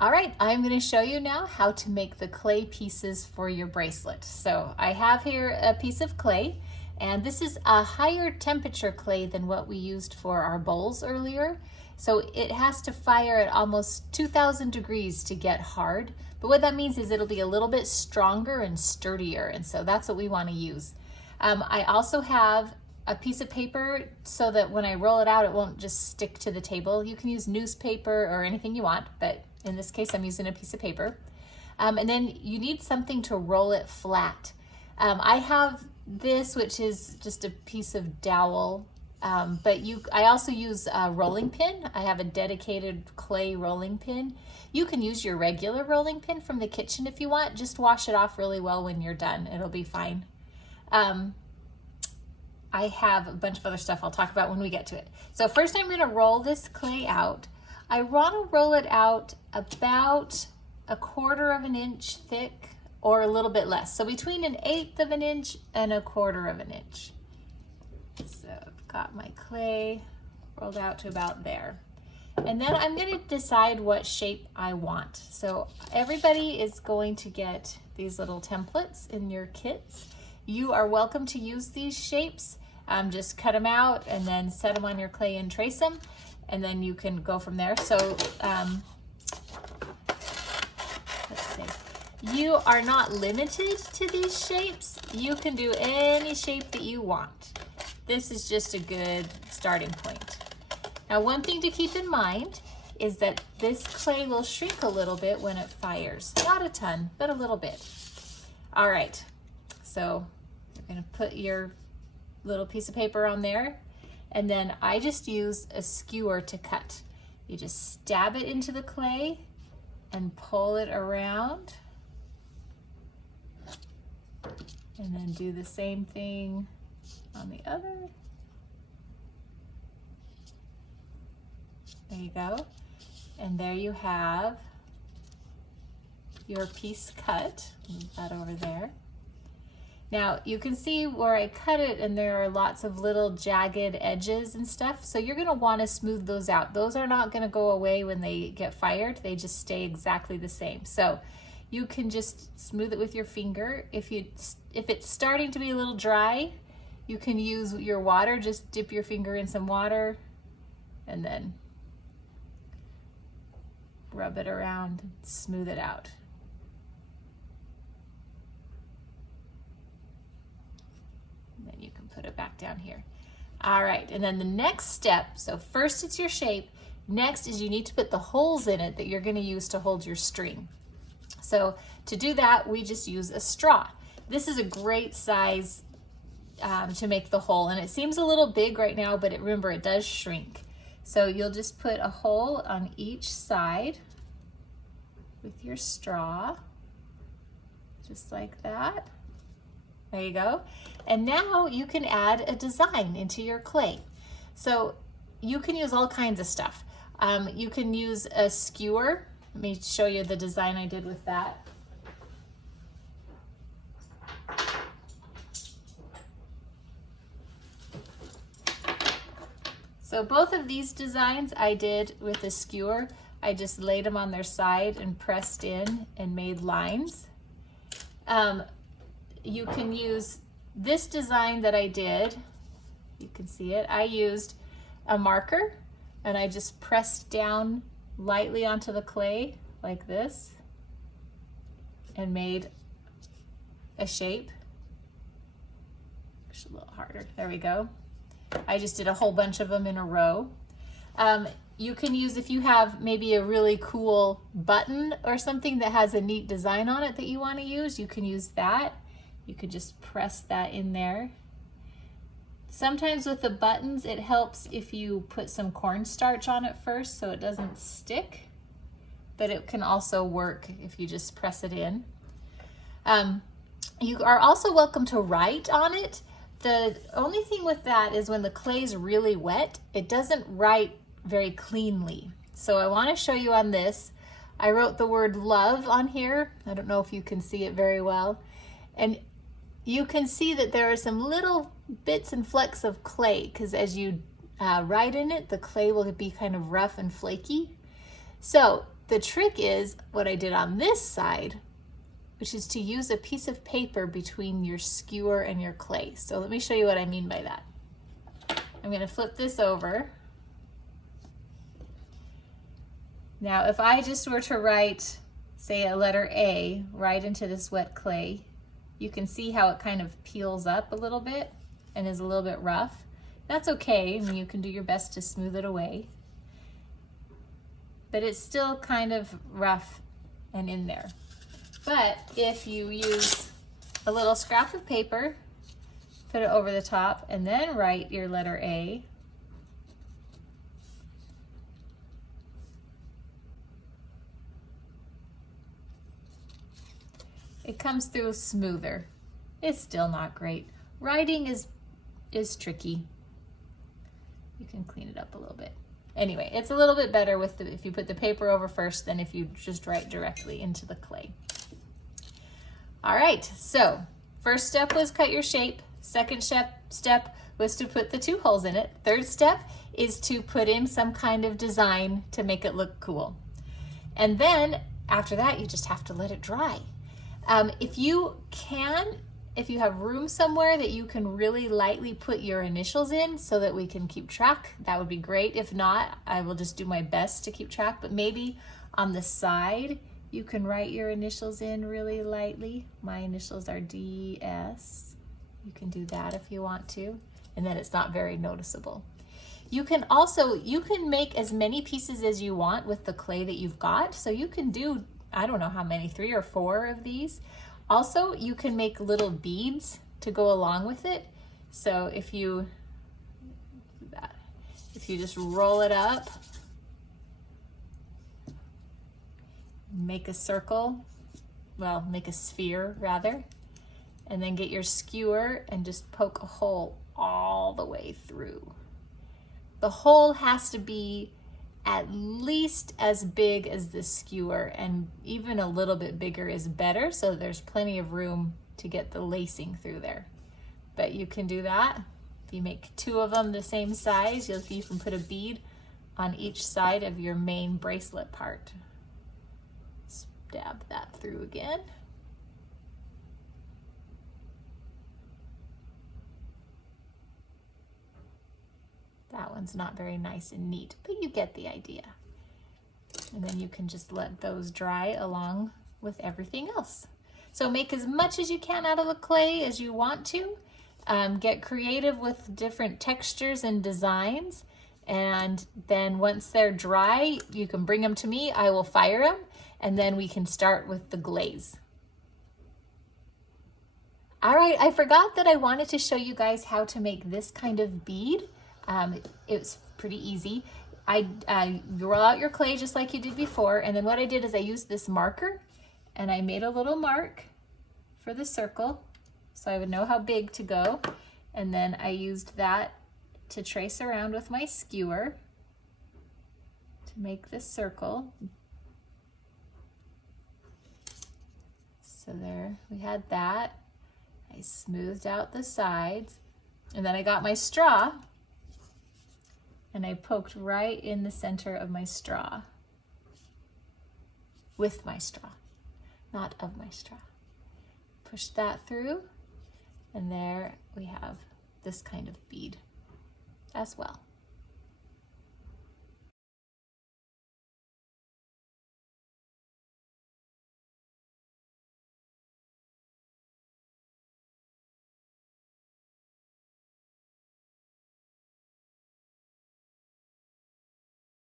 All right, I'm going to show you now how to make the clay pieces for your bracelet. So I have here a piece of clay, and this is a higher temperature clay than what we used for our bowls earlier. So it has to fire at almost 2000 degrees to get hard. But what that means is it'll be a little bit stronger and sturdier, and so that's what we want to use. I also have a piece of paper so that when I roll it out, it won't just stick to the table. You can use newspaper or anything you want, but in this case, I'm using a piece of paper. And then you need something to roll it flat. I have this, which is just a piece of dowel, but I also use a rolling pin. I have a dedicated clay rolling pin. You can use your regular rolling pin from the kitchen if you want. Just wash it off really well when you're done. It'll be fine. I have a bunch of other stuff I'll talk about when we get to it. So first I'm going to roll this clay out. I want to roll it out about 1/4 of an inch thick or a little bit less. So between 1/8 of an inch and 1/4 of an inch. So I've got my clay rolled out to about there. And then I'm going to decide what shape I want. So everybody is going to get these little templates in your kits. You are welcome to use these shapes. Just cut them out and then set them on your clay and trace them, and then you can go from there. So let's see. You are not limited to these shapes. You can do any shape that you want. This is just a good starting point. Now, one thing to keep in mind is that this clay will shrink a little bit when it fires. Not a ton, but a little bit. All right, so you're gonna put your little piece of paper on there, and then I just use a skewer to cut. You just stab it into the clay and pull it around, and then do the same thing on the other. There you go. And there you have your piece cut. Move that over there. Now you can see where I cut it, and there are lots of little jagged edges and stuff. So you're gonna wanna smooth those out. Those are not gonna go away when they get fired. They just stay exactly the same. So you can just smooth it with your finger. If it's starting to be a little dry, you can use your water. Just dip your finger in some water and then rub it around and smooth it out. And then you can put it back down here. All right, and then the next step, so first it's your shape, next is you need to put the holes in it that you're gonna use to hold your string. So to do that, we just use a straw. This is a great size to make the hole, and it seems a little big right now, but remember, it does shrink. So you'll just put a hole on each side with your straw, just like that. There you go. And now you can add a design into your clay. So you can use all kinds of stuff. You can use a skewer. Let me show you the design I did with that. So both of these designs I did with a skewer. I just laid them on their side and pressed in and made lines. You can use this design that I did. You can see it. I used a marker and I just pressed down lightly onto the clay like this and made a shape. Just a little harder. There we go. I just did a whole bunch of them in a row. You can use, if you have maybe a really cool button or something that has a neat design on it that you want to use, you can use that. You could just press that in there. Sometimes with the buttons, it helps if you put some cornstarch on it first so it doesn't stick, but it can also work if you just press it in. You are also welcome to write on it. The only thing with that is when the clay is really wet, it doesn't write very cleanly. So I want to show you on this. I wrote the word love on here. I don't know if you can see it very well. And you can see that there are some little bits and flecks of clay, because as you write in it, the clay will be kind of rough and flaky. So The trick is what I did on this side, which is to use a piece of paper between your skewer and your clay. So let me show you what I mean by that. I'm going to flip this over. Now, if I just were to write, say, a letter A right into this wet clay, you can see how it kind of peels up a little bit and is a little bit rough. That's okay, I mean, you can do your best to smooth it away. But it's still kind of rough and in there. But if you use a little scrap of paper, put it over the top, and then write your letter A, it comes through smoother. It's still not great. Writing is tricky. You can clean it up a little bit. Anyway, it's a little bit better with if you put the paper over first than if you just write directly into the clay. All right, so first step was cut your shape. Second step was to put the 2 holes in it. Third step is to put in some kind of design to make it look cool. And then after that, you just have to let it dry. If you have room somewhere that you can really lightly put your initials in so that we can keep track, that would be great. If not, I will just do my best to keep track, but maybe on the side, you can write your initials in really lightly. My initials are DS. You can do that if you want to, and then it's not very noticeable. You can make as many pieces as you want with the clay that you've got. So you can do, I don't know how many, 3 or 4 of these. Also, you can make little beads to go along with it. So if you just roll it up, make a circle, well, make a sphere rather, and then get your skewer and just poke a hole all the way through. The hole has to be at least as big as the skewer, and even a little bit bigger is better, so there's plenty of room to get the lacing through there. But you can do that. If you make 2 of them the same size, you can put a bead on each side of your main bracelet part. Stab that through again. That one's not very nice and neat, but you get the idea. And then you can just let those dry along with everything else. So make as much as you can out of the clay as you want to. Get creative with different textures and designs. And then once they're dry, you can bring them to me. I will fire them, and then we can start with the glaze. All right, I forgot that I wanted to show you guys how to make this kind of bead. It's pretty easy. You roll out your clay just like you did before, and then what I did is I used this marker and I made a little mark for the circle so I would know how big to go, and then I used that to trace around with my skewer to make this circle. So there we had that. I smoothed out the sides, and then I got my straw and I poked right in the center of my straw, with my straw, not of my straw. Push that through, and there we have this kind of bead as well.